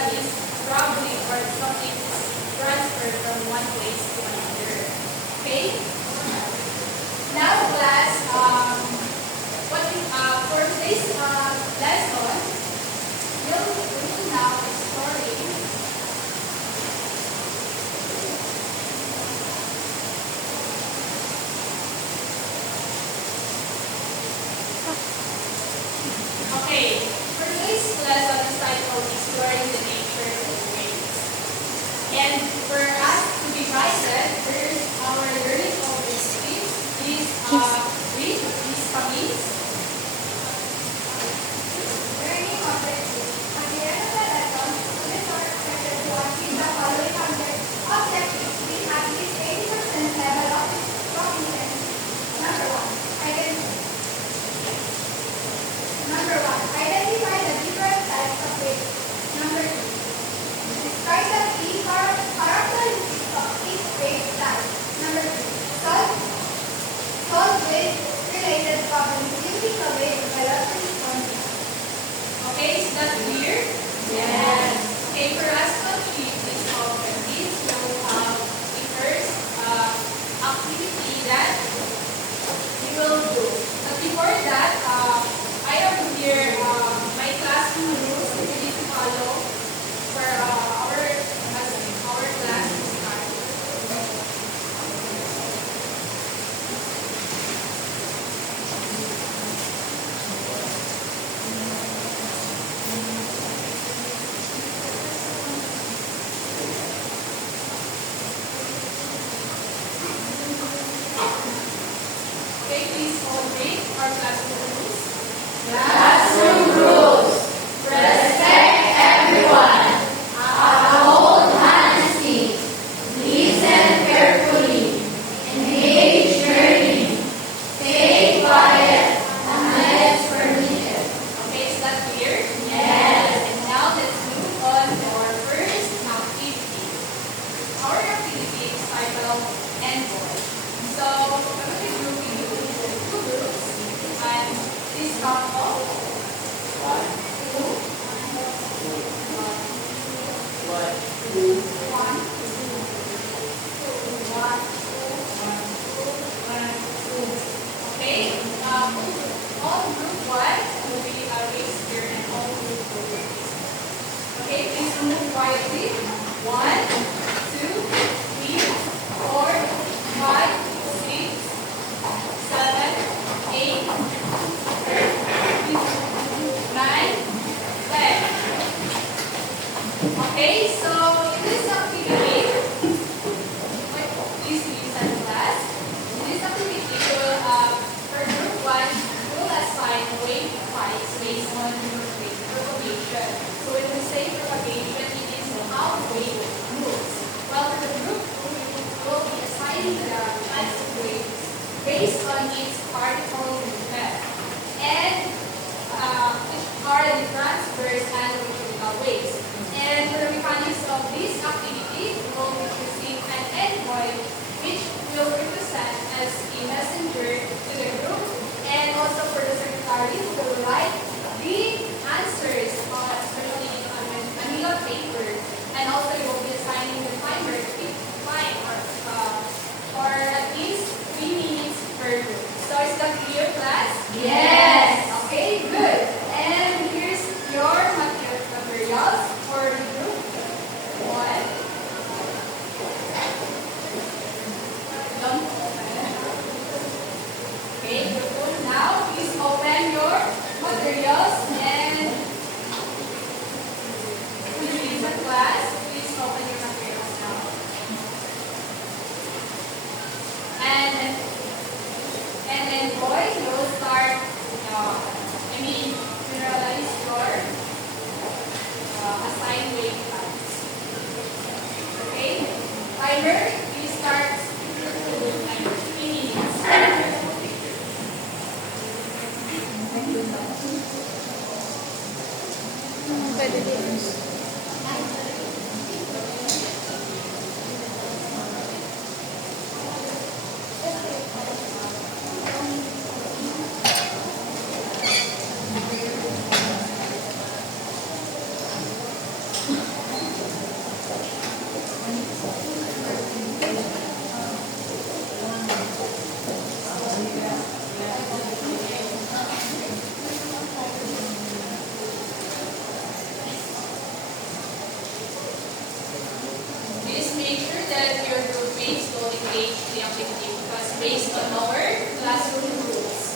that is probably or something transferred from one place to another. Okay? Now, class, for today's lesson, we'll now exploring okay, for today's lesson is titled Exploring the Nature of Waves. And for us to be guided, there's our learning objectives. Please read these comments. Learning objectives. At the end of the lesson, students are expected to achieve the following objectives with at least 80% level of proficiency. Number one, identify the different types of waves. Number two, describe the key characteristics of each wave type. Number three, solve wave-related problems using the wave velocity formula. Okay, is that clear? Yes. Okay, for us to achieve this objective, we'll have the first activity that we will do. But before that, I have here my classroom rules that we need to follow for our class to start. Okay, please all read our classroom rules. Classroom rules. Respect everyone. Uphold honesty. Listen carefully. Engage learning. Stay quiet unless permitted. Okay, is that clear? Yes. And now let's move on to our first activity. Our activity is titled Envoy. So, I'm going to group you into two groups. And please count all. 1, 2, 1. Okay, all group 1 will be arranged here and all group 2 will be arranged. Okay, please move quietly. 1, 2, 3, 4, 5, 6, 7, 8, 9, 10. Okay, so in this activity, please listen class. In this activity, we will, for group 1, we will assign wave types based on your wave propagation. So when we say propagation, it is how wave moves. Well, for the group 2, we will be assigning the types of waves based on its particle movement. And which are the transverse and reciprocal waves. And for the mechanics of this activity, we will be using an envoy which will represent as a messenger to the group, and also for the secretary who will write the answers, especially on manila paper. And also you will be assigning the timer to keep time for at least 3 minutes per group. So is that clear, class? Yes. Okay, good. And here's your materials for the group 1. Okay, group 2. Now, please open your materials and would you listen, class? Please open your materials now. And then, boys, you will start. Generalize your assigned wave types. Okay? Timer, please start. Timer, 3 minutes. Pwede din. that your group mates don't engage in the activity because based on our classroom rules.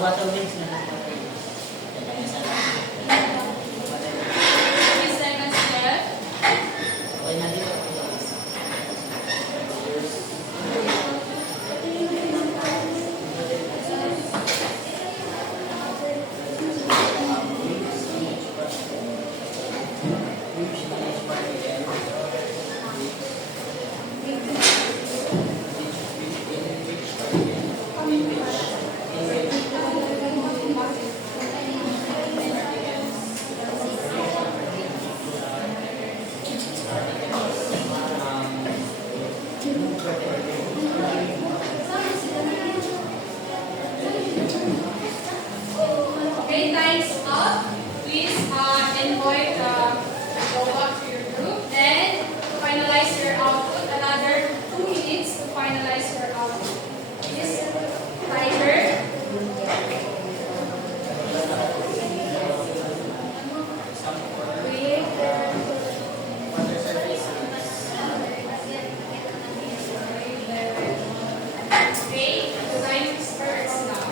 water wings na lang. 3 seconds left. Okay na dito. Okay, time's up. Please invite go back to your group. Then, to finalize your output, another 2 minutes to finalize your output. Please, timer. Okay, the time starts now.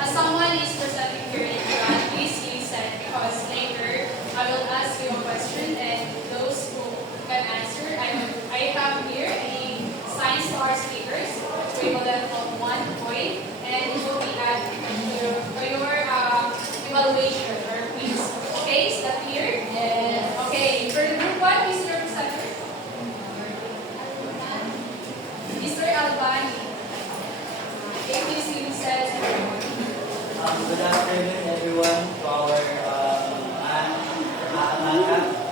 as someone is presenting here in class, please listen because later I will ask you a question and those who can answer, I have here a science to our speakers, equivalent of 1 point, and it will be added to your evaluation or quiz. Okay, is that clear? Yes. Okay, for the group 1, Mr. Presenter. Mr. Albani. Okay, please listen everyone. Good afternoon, everyone, to our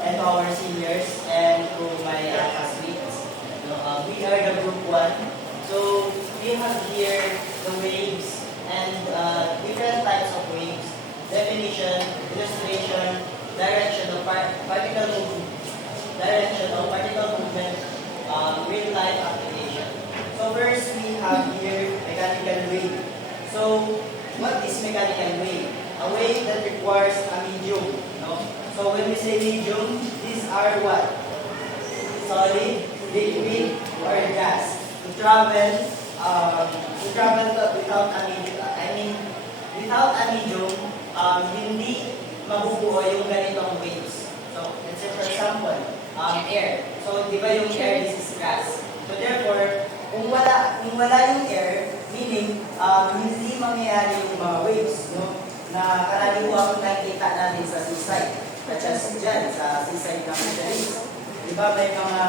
and to our seniors and to my classmates. We are the group 1. So we have here the waves and different types of waves, definition, illustration, direction of particle movement, real life application. So first we have here mechanical wave. So what is mechanical wave? A wave that requires a medium. No? So when we say medium, these are what? Solid, liquid, or gas. To travel without a medium. Without a medium, hindi mabubuo yung ganitong waves. So let's say for example, air. So di ba yung air, this is gas. So therefore, kung wala yung air, meaning hindi mangyayari yung mga waves, no? Na karaniwang nakikita natin sa seaside, such as dyan, sa seaside ng Middle Di ba may mga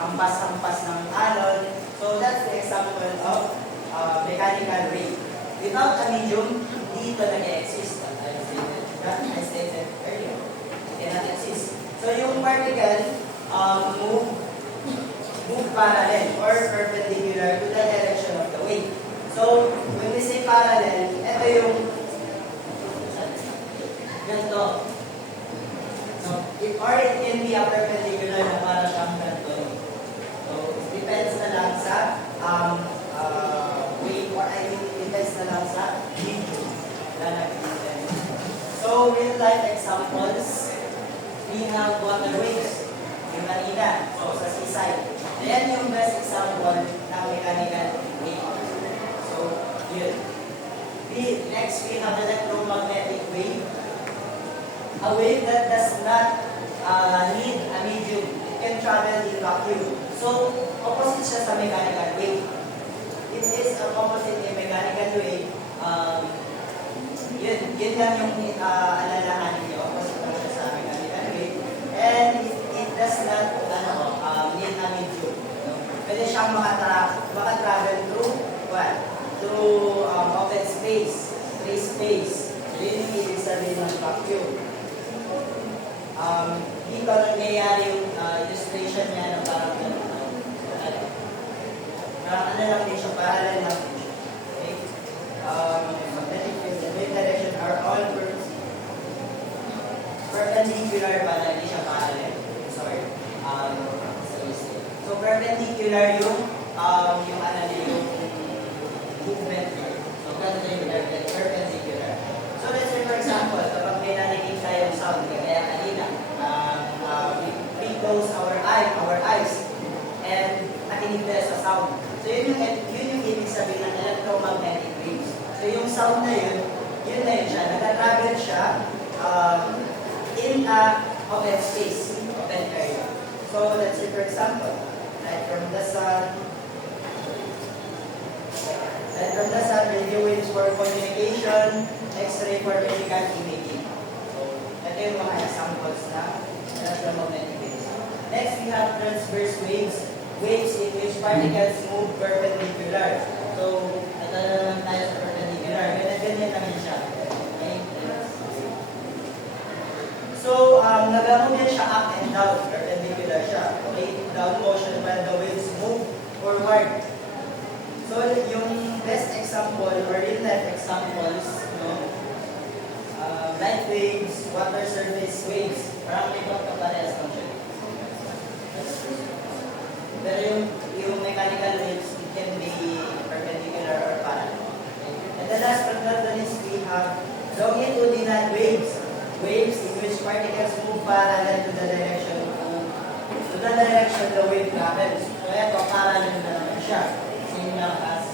hampas-hampas ng alon? So that's the example of mechanical wave. Without a medium, hindi ito nag-exist. I stated earlier. It cannot exist. So yung particle move parallel or perpendicular to the direction of the wave. So when we say parallel, ito yung ganito. So it can be a perpendicular na para siyang ganito. So it depends na lang sa wave or it depends na lang sa medium. So real life examples, we have water waves. Yung kanina, so sa seaside. Ayan yung best example ng mechanical wave. So, yun. Next, we have electromagnetic wave. A wave that does not need a medium. It can travel in vacuum. So, opposite siya sa mechanical wave. It is a opposite in mechanical wave. Yun lang yung alalahanin niyo. Opposite lang siya sa mechanical wave. And it does not need a medium. Pwede siyang makatravel through what? Through open space, free space. Yun yung ibig sabihin ng vacuum. Dito nangyayari yung illustration niya ng parang ano lang din siya, parallel lang din siya. Okay? Magnetic field and wave direction are all perpendicular pala, hindi siya parallel. Sorry. So perpendicular yung movement niya. So ganito yung perpendicular. So let's say for example, kapag may narinig tayong sound, kaya kanina, we close our eyes and nakinig tayo sa sound. So yun yung ibig sabihin ng electromagnetic waves. So yung sound na yun na yun siya. Nag-travel siya in a open space, open area. So let's say for example, light from the sun, radio waves for communication, X-ray for medical imaging. So ito yung mga examples na electromagnetic waves. Next, we have transverse waves. Waves in which particles move perpendicular. So, ito na naman tayo sa perpendicular. Ganyan lang siya. Okay? So, nag-move yan siya up and down. Perpendicular siya. Okay? Down motion while the waves move forward. So, yung best example or real-life examples, light waves, water surface waves, parang may pagkaparehas lang siya. Pero yung mechanical waves, it can be perpendicular or parallel. And the last but not the least, we have longitudinal waves. Waves in which particles move parallel to the direction the wave travels. So ito, parallel na naman siya. Same lang as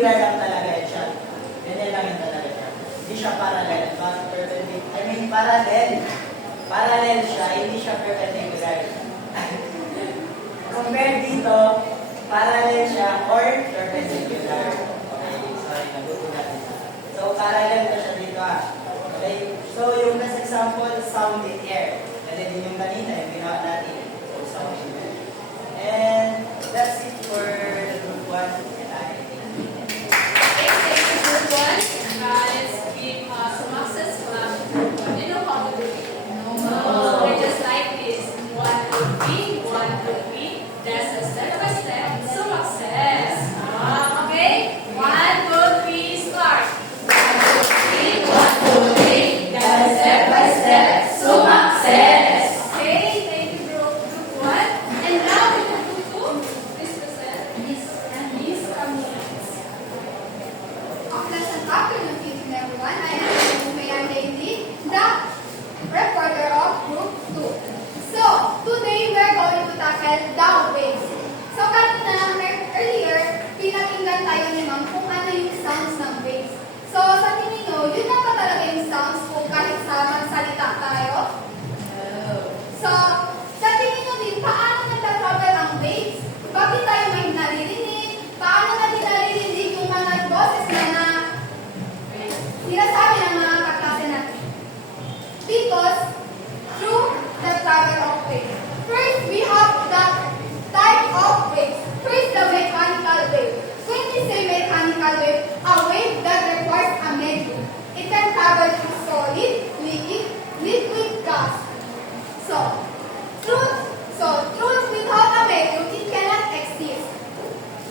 perpendicular lang talaga siya. Ganyan lang yun talaga siya. Hindi siya parallel, not perpendicular. I mean, parallel. Parallel siya, hindi siya perpendicular. Compare dito, parallel siya or perpendicular. Okay, sorry, nagugulat. So, parallel na siya dito Okay, so yung next example, sound in air. Kasi din yung kanina, yung ginawa natin. So, sound in air. And that's it for the group 1. And I think. Okay, thank you, group one. Let's give some access class to group one. You know how to do it? So we're just like this. 1, 2, 3, 1, 2, 3. That's a step by step. Some access. Okay? 1, 2, 3, start. 1, 2, 3. That's step by step. Sumakses. Okay, thank you, group one. And now we will go to this present. These communities. Pleasant afternoon, evening, everyone. I am Umayan Daily, the reporter of Group 2. So, today we're going to tackle down waves. So, kanina, earlier, pinakinggan tayo ni Ma'am kung ano yung sounds ng waves. So, sa tingin nyo, yun na ba talaga yung sounds kung kahit sa magsalita tayo? So, sa tingin nyo din, paano nagtatravel ang waves? Bakit tayo may naririnig? Paano natin naririnig yung mga boses na sinasabi ng mga kaklase natin? Because through the travel of waves. First, we have the type of waves. First, the mechanical wave. When we say mechanical wave, a wave that requires a medium. It can travel through solid, liquid, gas. So, truth without a medium, it cannot exist.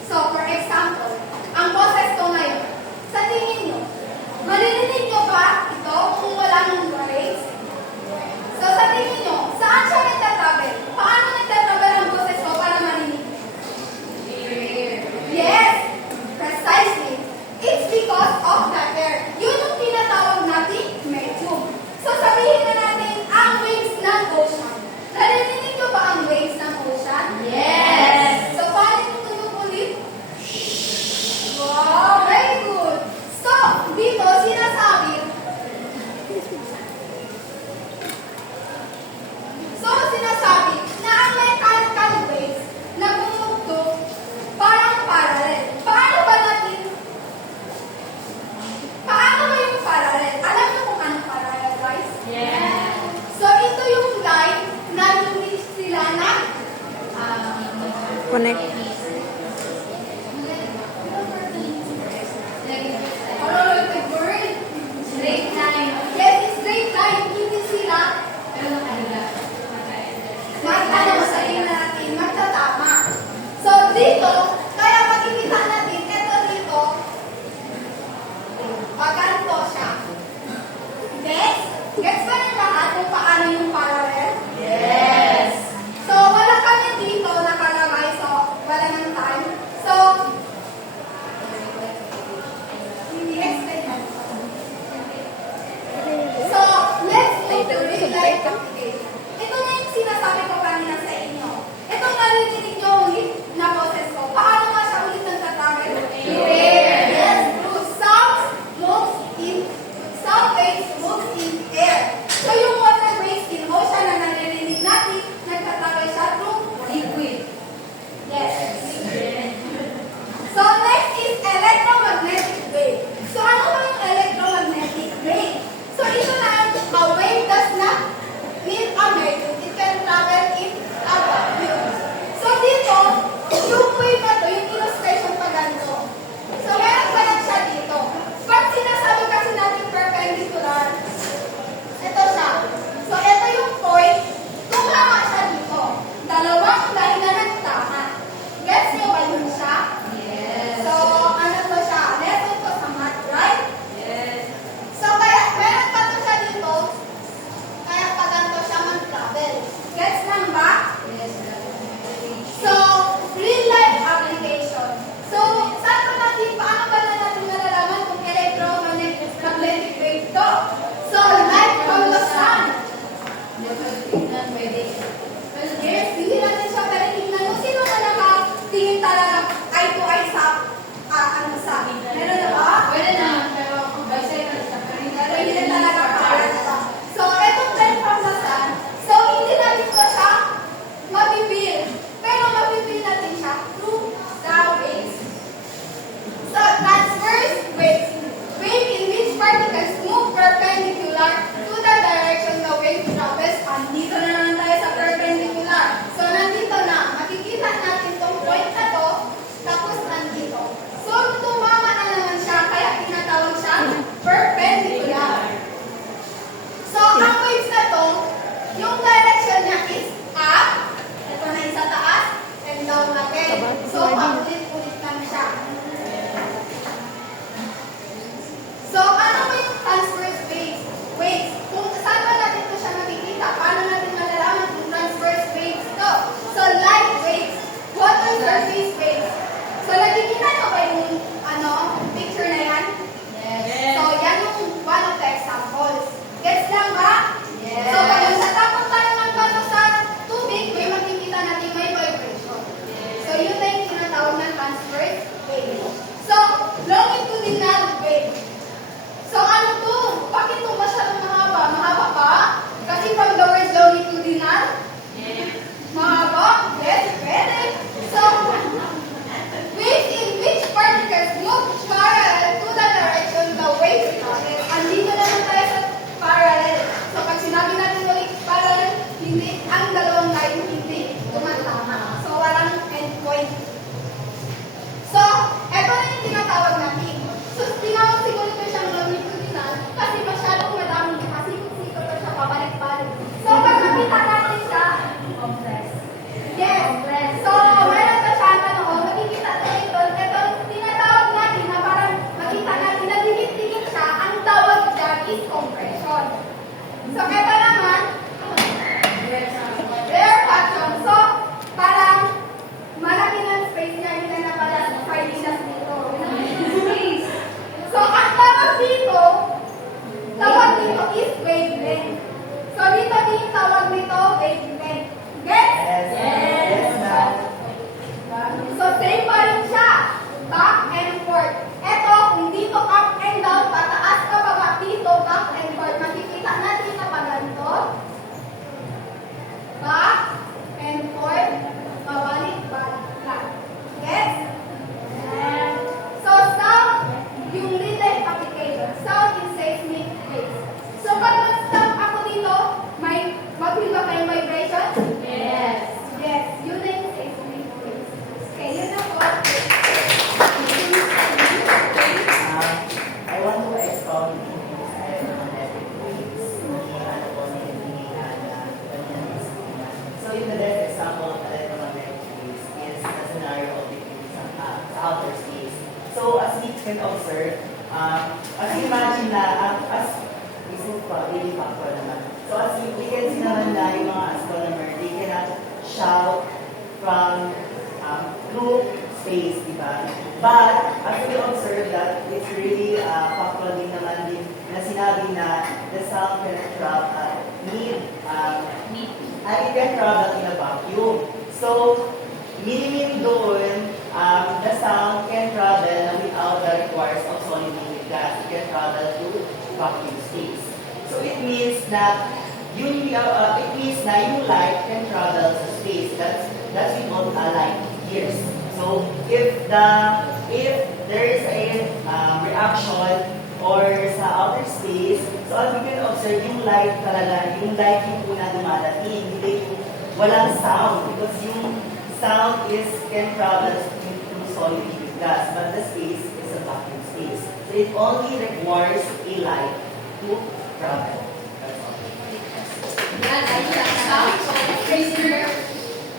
So, for example, ang boses ko ngayon, sa tingin nyo, maririnig nyo ba ito kung wala ng waves? So, sa tingin nyo, saan siya nagtatravel? Paano nagtatravel ang boses ko para marinig? Yes, precisely. It's because of the air. Yun yung tinatawag natin medium. So, sabihin na natin ang waves ng ocean. Naririnig nyo ba ang waves ng ocean? Yes. So, paano ito yung ulit? Wow, very good. So, dito sinasabi, na ang mechanical waves na bumugtog parang parallel. Paano ba natin is wavelength. So dito din tawag nito wavelength. Gets? Yes, ma'am. So same pa rin siya. Back and forth. Ito, kung dito up and down, pataas ka baba dito, back and forth. Makikita natin na pa ganito. Back and forth. Pabalik-balik lang. Yes? So sound, yung rhythm application. Sound in seismic waves. So pag nag-stop ako dito, may mag-feel ba kayong vibration? Yes. Yes, yun na yung seismic waves. Okay, yun na po. I want to expound electromagnetic waves. Ano po So, yung the best example of electromagnetic waves is the scenario of the sa outer space. So, as we can observe, as you imagine na, as isip pa, really factor naman. So, as we can see naman na yung mga astronomer, they cannot shout from through space, di ba? But, as we observe that, it's really factual din naman din na sinabi na the sound can travel, it can travel in a vacuum. So, meaning doon, the sound can travel without the requires of solid liquid gas. It can travel to vacuum space. So, it means that yung light can travel to space. That's we call light years. So if there is a reaction or sa outer space, so as we can observe yung light talaga, yung light yung una dumadating, hindi yung walang sound because yung sound can travel through solid liquid gas, but the space is a vacuum space. So it only requires a light to travel. That's all. Yan, ayun ang sound. So, tracer.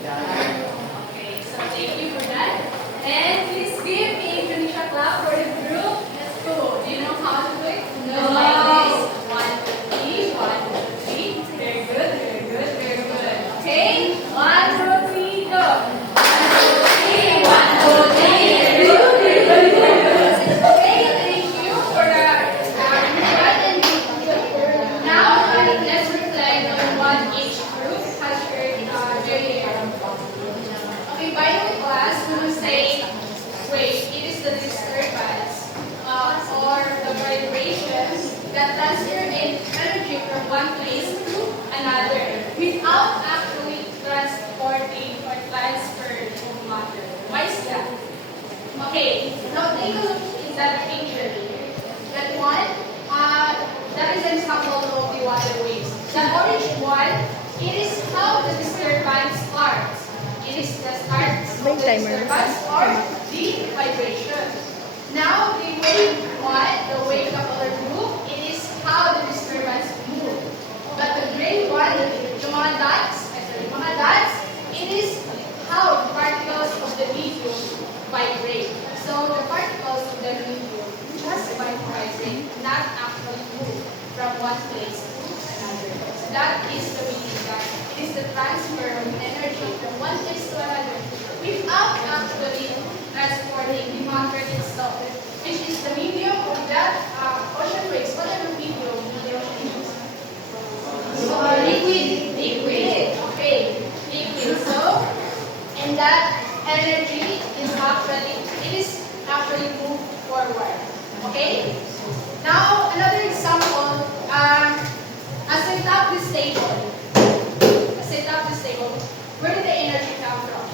Yeah. Okay, so thank you for that. And please give me a Indonesia clap for the group. Do you know how to do it? No. Like this. 1, 2, 3. 1, 2, 3. Very good, very good, very good. Okay? 1, 2, 3, go. 1, 2, 3. 1, 2, 3. Okay, thank you for the now let's reflect on what each group has heard earlier. Okay, by the way, class, we will say, wait, it is the disturbance or the vibration that transfer energy from one place to another without actually transporting or transferring matter. Why is that? Okay, now take a look in that picture. That one, that is an example of the water waves. The orange one, it is how the disturbance starts. It is the start of the disturbance or the vibration. Now, the wave one, the wave the color blue, it is how the disturbance moves. But the gray one, yung mga dots, it is how the particles of the medium vibrate. So, the particles of the medium just vibrate, not actually move from one place to another. So, that is the meaning that it is the transfer of energy from one place to another without actually transporting the matter itself, which is the medium of that ocean waves. What are the medium of the ocean waves? So, liquid. Okay, liquid. So, and that energy is actually moved forward. Okay? Now, another example, as I tap this table, where did the energy come from?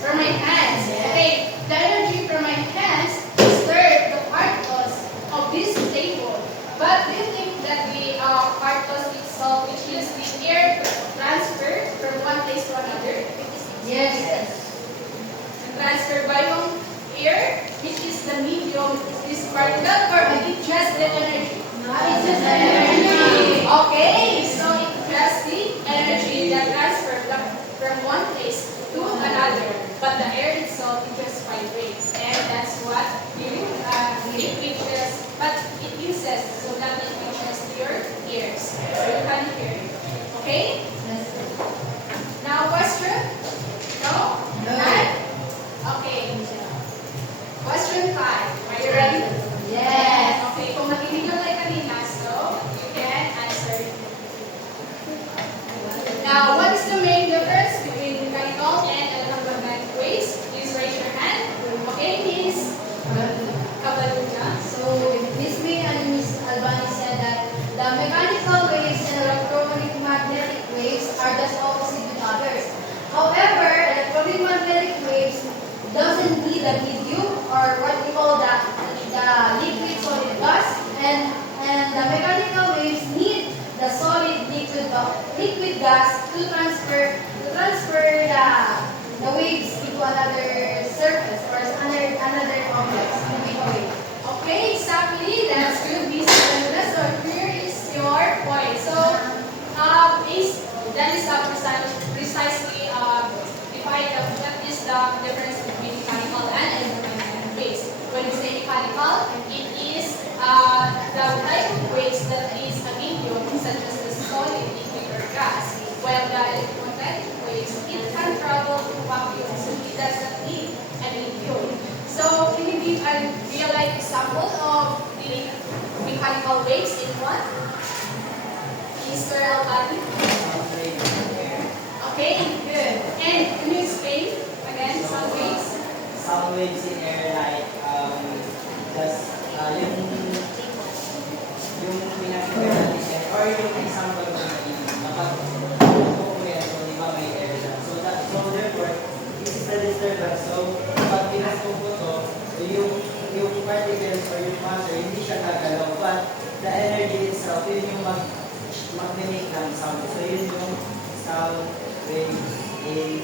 From my hands. Okay, the energy from my hands stirred the particles of this table. But do you think that the particles itself, which is the air transfer from one place to another? Yes. Transfer by yung air, which is the medium, is this particle, or is it just the energy? No, it's just the energy. Okay, so it's just the energy that transfer from one place to another. But the air itself, it just vibrates. And that's what it reaches, but it uses so that it reaches your ears. So you can hear it. Okay? Now, question? No? None? Okay. Question 5. Are you ready? Yes. Okay, kung nakinig ka tayo kanina, feeling mechanical waves in what? Mr. Albani? Sound waves in air. Okay, good. And can you explain again sound waves? Sound waves in air like just yung pinakita natin or yung example ko na kapag pupo mo yan, so di ba may air dyan. So therefore, this is the disturbance. So kapag pinasok mo to, so yung particles or yung matter, hindi siya gagalaw. But the energy itself, yun yung mag-make ng sound. So yun yung sound waves in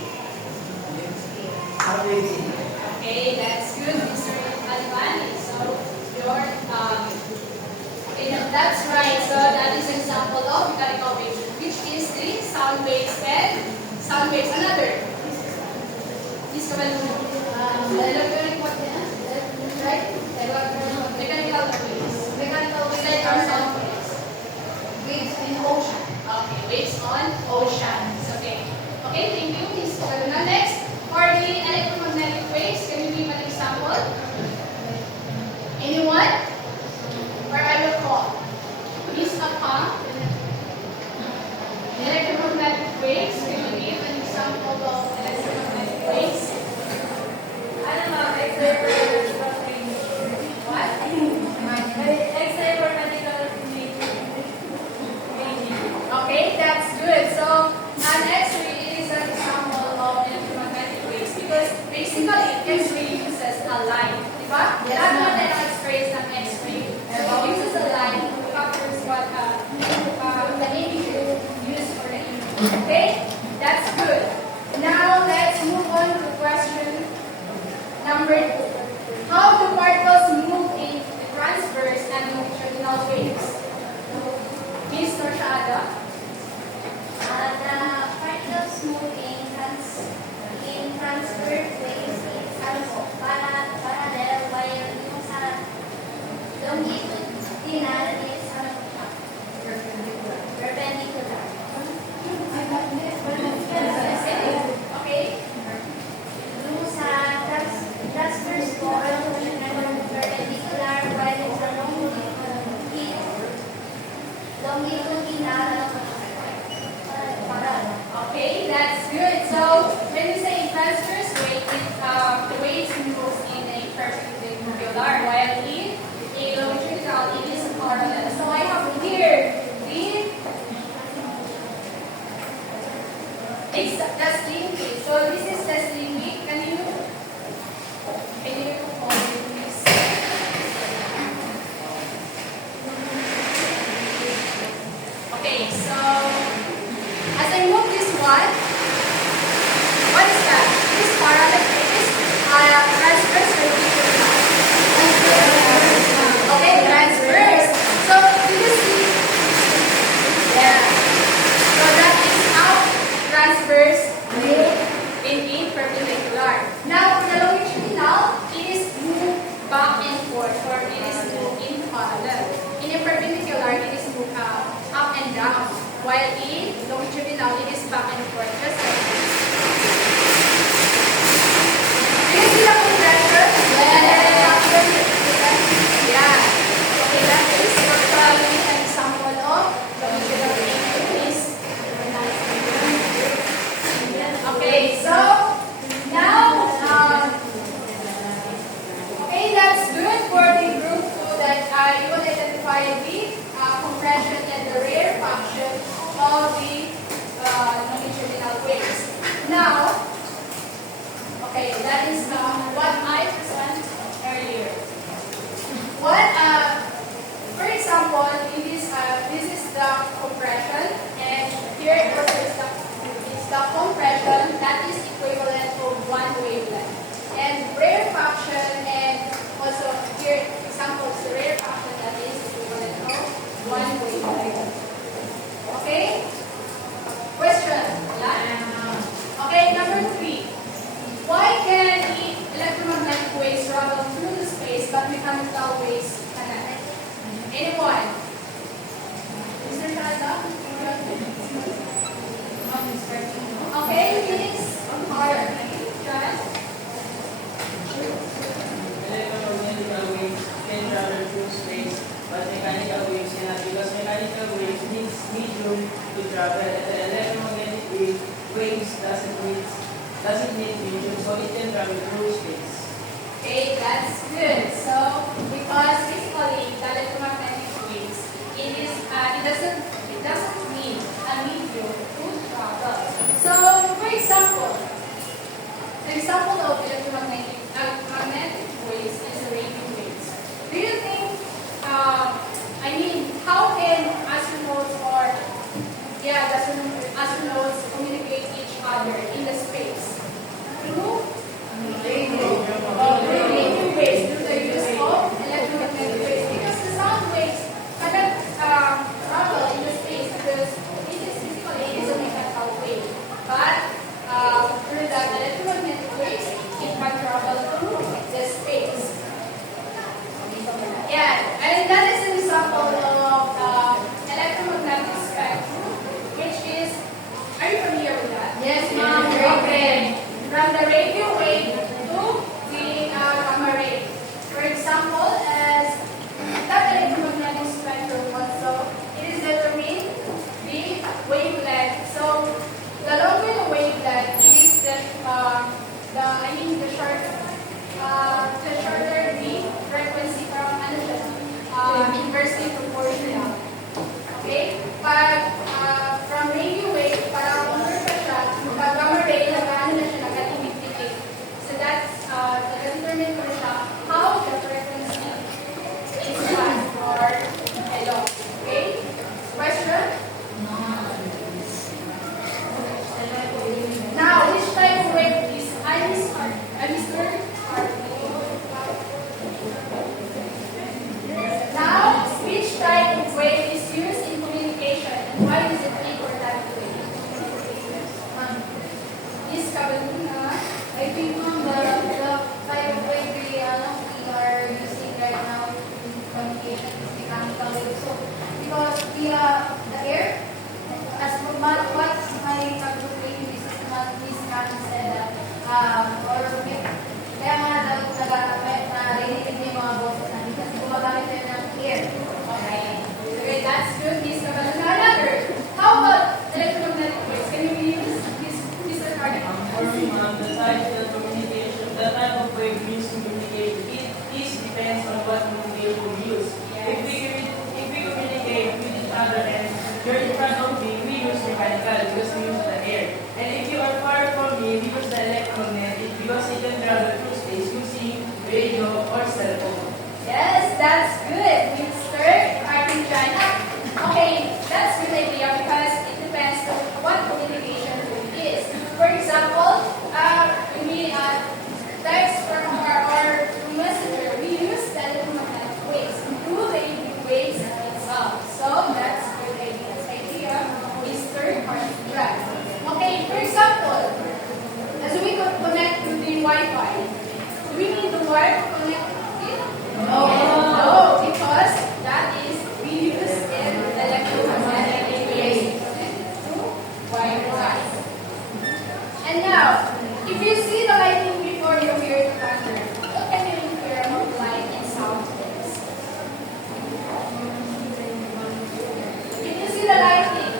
air. Okay, that's good, Mr. Albani. So your okay, that's right. So that is an example of mechanical waves, which is the sound waves and sound waves. Another. This electronic what? Right? Mechanical waves. Mechanical waves like our sound waves. Waves in ocean. Okay, waves on oceans. Okay. Okay, thank you, Ms. Karuna. Next, for the electromagnetic waves, can you give an example? Anyone? Or I will call. Miss Apa. Electromagnetic waves, can you give an example of electromagnetic waves? Ano ba? What? Okay, that's good. So, next is an example of electromagnetic waves because basically X-ray uses a light, di ba? Yes, Lahat ma'am. naman tayo X-rays ng X-ray. So, it uses a light to capture what the image used for the image. Okay, that's good. Now, let's move on to question number 2. How do particles move in transverse and longitudinal waves? Miss Norshada? The particles move in transverse waves is parallel while yung sa longitudinal is perpendicular. Okay. Yung sa transverse po, perpendicular while yung sa longitudinal parallel. Okay, that's good. So, when we say transverse wave, the waves move in a perpendicular, while in a longitudinal, it is parallel. So, I have here the slim wave. So, this is the slim wave. Can you hold it, please? Okay, as mechanical waves cannot, because mechanical waves needs medium to travel, and the electromagnetic waves doesn't need medium, so it can travel through space. Okay, that's good. So, because basically the electromagnetic waves, it doesn't need a medium to travel. So, for example, the example of magnetic waves is the radio waves. Do you think, how can astronauts communicate each other in the space? Through radio waves, through the use of electromagnetic waves. Because the sound waves cannot travel in the space because it is a mechanical wave. But through the electromagnetic waves, it can travel through the space. Yeah, and that is an example of electromagnetic spectrum, which is, are you familiar with that? Yes, ma'am. Okay. From the radio wave to the gamma ray. For example, as that electromagnetic spectrum also, it is determined the wavelength. So the longer the wavelength, it is the shorter the frequency from inversely proportional. Okay? But from radio wave, para convert pa siya, pag gamma ray, nag-ano na siya, nag-duplicate. So that's, nag-determine ko na siya how the frequency is passed for hello. Okay? Question? Now, which type of wave is ionospheric? Now, which type of wave is used in communication and why is it important wave? Miss Cabaluna. I think the type of wave we are using right now in communication is mechanical wave. So because the air, as what my calculation is Miss Karen said kaya nga narinig niya yung mga boses natin kasi gumagamit tayo ng air. Okay, that's good, Miss Cabaluna. Another, how about electromagnetic waves? Can you use Mr. Cardinal? The type of wave used to communicate, it depends on what medium we use. Yes. If we communicate with each other and you're in front of me, we use mechanical because we use the air. And if you are far from me, we use the electromagnetic because it can travel through space using radio or cell phone. Yes, that's good, Mr. Cardinal. Okay, that's a good idea because it depends on what communication tool is. For example, when we text from our messenger, we use the electromagnetic waves through the waves itself. So that's a good idea, Mr. Cardinal. Okay, for example, as we could connect to the Wi-Fi, do we need the wire to connect it? No, because that is we use in electromagnetic waves to Wi-Fi. And now, if you see the lightning before you hear the thunder, what can you infer about light and sound waves? If you see the lightning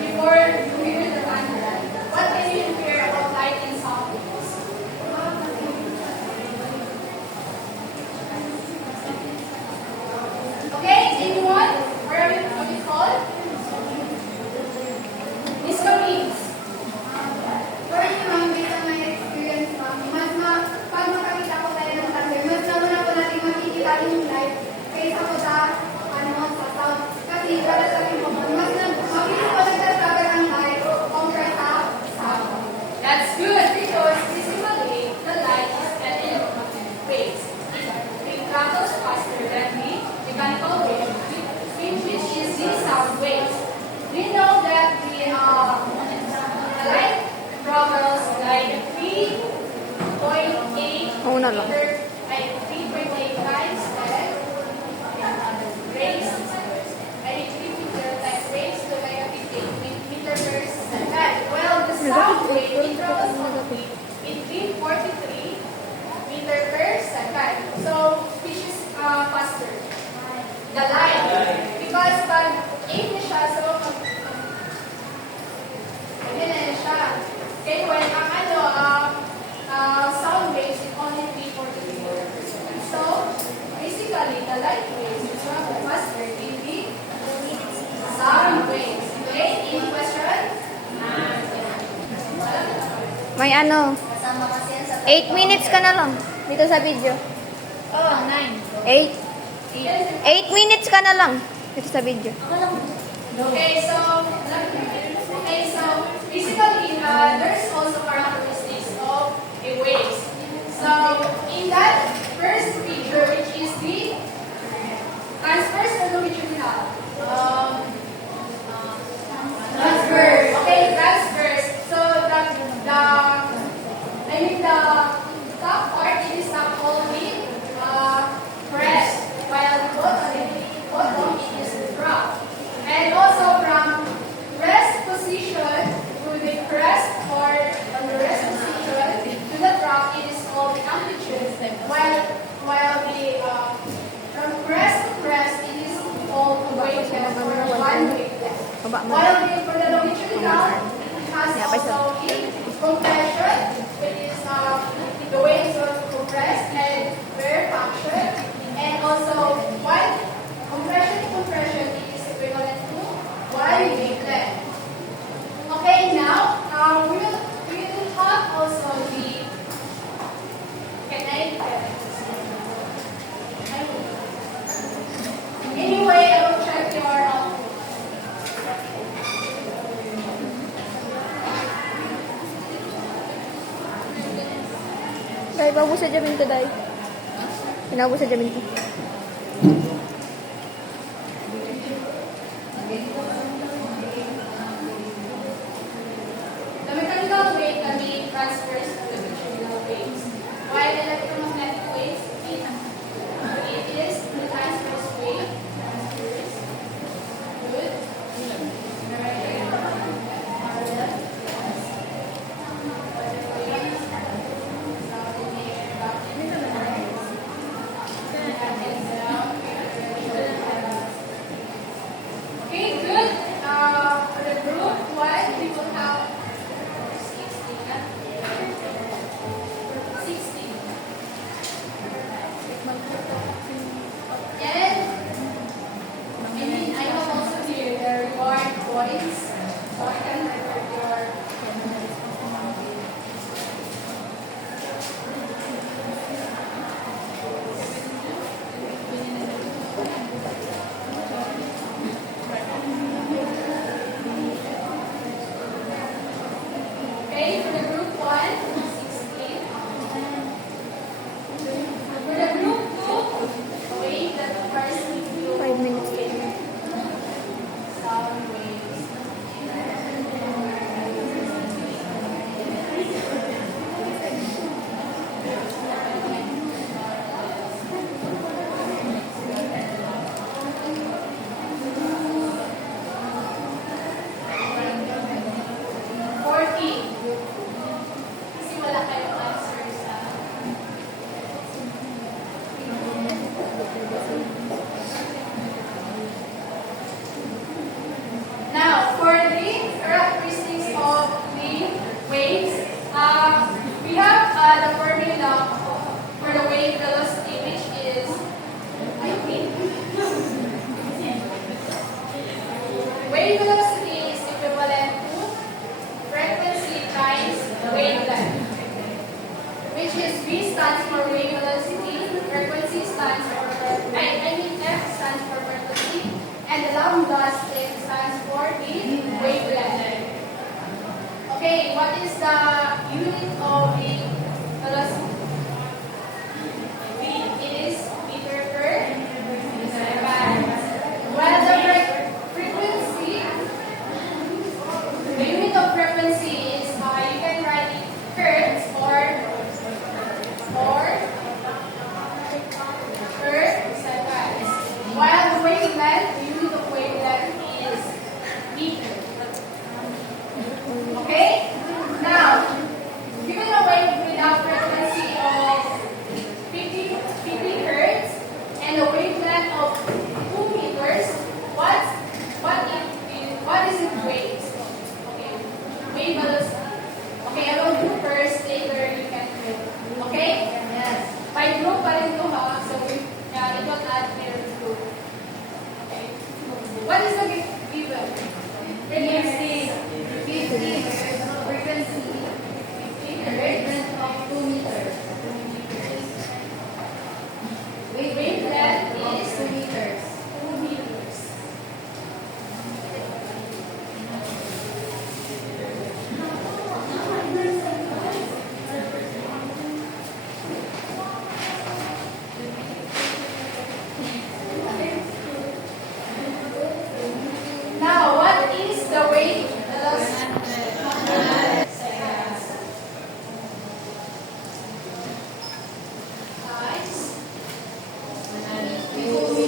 before you hear the thunder, what can you infer about light and sound waves? Okay, anyone? Where are you called? Miss Camille. For me, ma'am, based on my experience, ma'am, pag makakita ko tayo ng thunder, mas nauna ko natin makikita yung light kaysa ko sa sound. Kasi para sa akin po, mabilis ko nagtatravel ang light compare sa sound. That's good because physically the light is at electromagnetic waves. It travels faster than the mechanical wave, which is the sound waves. We know that the light travels like 3.8 times raised to like 58 meter per second. Well, the sound wave it travels only between 43 meter per second. So which is faster? the light. Because pag 8 na siya, so ganyan na siya. Okay, well, ang sound waves is only 342. So, basically, the light waves is one of the faster in the sound waves. Okay, any question? May ano, 8 minutes ka na lang dito sa video. Oh, 9. 8 minutes ka na lang dito sa video. Okay, so basically, there's also characteristics of a waves. So in that first feature, which is the transverse, ano feature we have? Transverse. Okay, transverse. So the top part it is not only crest, while the bottom it is the drop. And also from rest position to the crest or from the rest position to the drop, it is called the amplitude. While the from crest to crest, it is called the wavelength or one wavelength. While for the longitudinal, it has also the compression, which is the waves of compressed and rarefaction, and also while compression to compression is equivalent to one wavelength. Okay, now we will have also the anyway, I will check your Dahil bago sa jamin ko, dahil. Pinabo sa jamin ko. the mechanical wave can be transverse to the longitudinal waves, while the electromagnetic waves it is the transverse wave. Transverse. Good.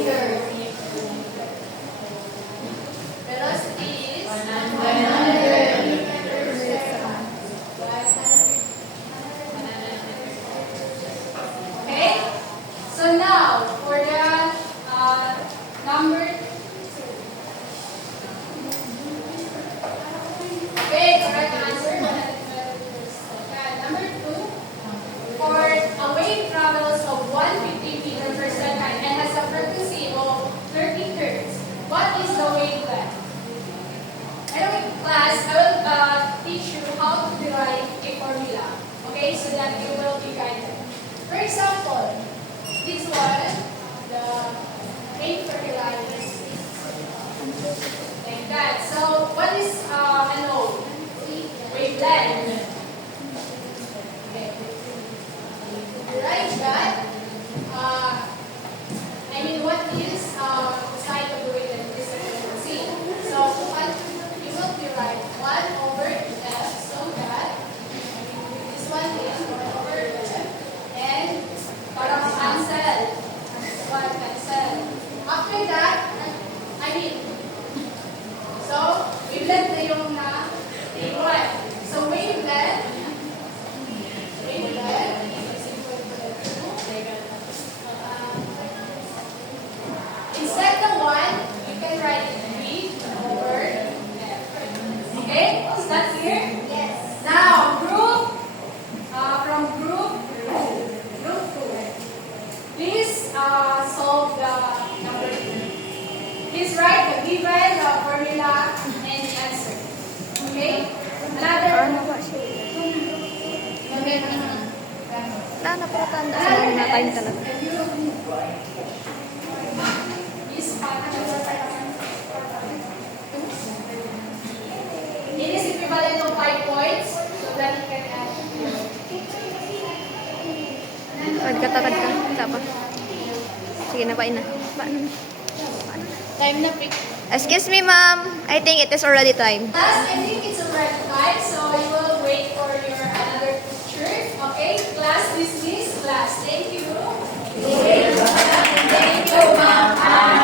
meters. Velocity is 100 meters per second. Okay? So now, for the number 2. Okay, correct answer. 100 meters. Okay, number 2. For a wave travels of 150 meters per second and has a frequency of 30 hertz, what is the wavelength? Anyway, class, I will teach you how to derive a formula. Okay, so that you will be guided. For example, this one, the wave formula is like that. So, what is a node? Wavelength. Okay. Right, that. What is the side of the wavelength? This is frequency. So, what you will derive 1 over f, so that this one is 1 over f, and parang cancel. One cancel. After that, so wavelength na yung na-1. So wavelength is equal to instead of 1, you can write it 3 over f. Okay? Is that clear? Yes. Now, from group 2. Please solve the number 2. Please write the given formula and the answer. Okay? Another Wala na po tanda sa mga time talaga. It is equivalent to 5 points, so that you can add. Kadkatagad ka. Isa pa. Sige na, pain na. Paano na? Time na pick. Excuse me, ma'am. I think it is already time. Class, I think it's already time, so I will wait for your another picture. Okay? Class dismissed. Class, thank you. Thank you, ma'am.